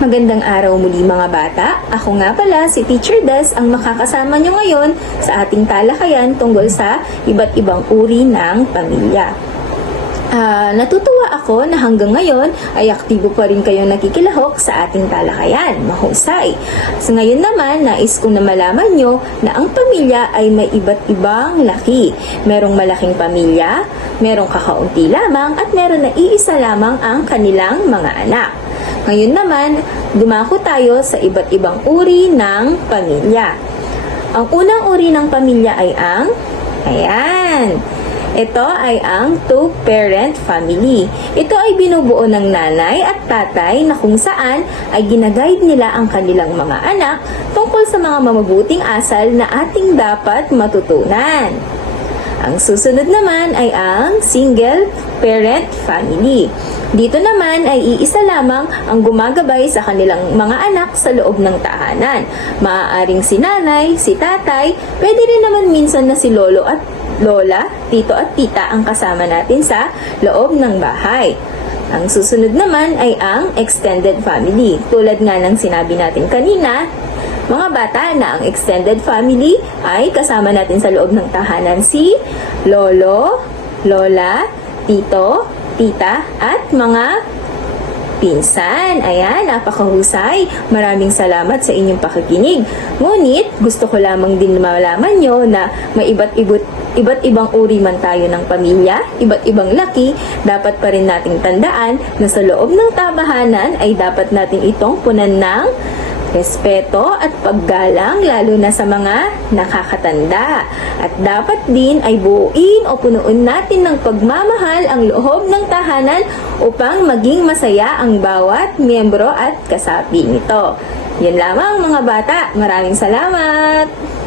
Magandang araw muli mga bata. Ako nga pala si Teacher Des ang makakasama nyo ngayon sa ating talakayan tungkol sa iba't ibang uri ng pamilya. Natutuwa ako na hanggang ngayon ay aktibo pa rin kayong nakikilahok sa ating talakayan. Mahusay. So ngayon naman, nais kong na malaman nyo na ang pamilya ay may iba't ibang laki. Merong malaking pamilya, merong kakaunti lamang, at meron na iisa lamang ang kanilang mga anak. Ngayon naman, dumako tayo sa iba't ibang uri ng pamilya. Ang unang uri ng pamilya ay ang, ito ay ang two-parent family. Ito ay binubuo ng nanay at tatay na kung saan ay ginaguide nila ang kanilang mga anak tungkol sa mga mamabuting asal na ating dapat matutunan. Ang susunod naman ay ang single-parent family. Dito naman ay iisa lamang ang gumagabay sa kanilang mga anak sa loob ng tahanan. Maaaring si nanay, si tatay, pwede rin naman minsan na si lolo at lola, tito at tita ang kasama natin sa loob ng bahay. Ang susunod naman ay ang extended family. Tulad nga ng sinabi natin kanina, mga bata, na ang extended family ay kasama natin sa loob ng tahanan si lolo, lola, tito, tita, at mga pinsan. Ayan, napakahusay. Maraming salamat sa inyong pakikinig. Ngunit, gusto ko lamang din malaman nyo na may iba't ibang uri man tayo ng pamilya, iba't ibang laki, dapat pa rin nating tandaan na sa loob ng tabahanan ay dapat natin itong punan ng respeto at paggalang, lalo na sa mga nakakatanda. At dapat din ay buuin o punuin natin ng pagmamahal ang loob ng tahanan upang maging masaya ang bawat miyembro at kasapi nito. Yan lamang mga bata. Maraming salamat!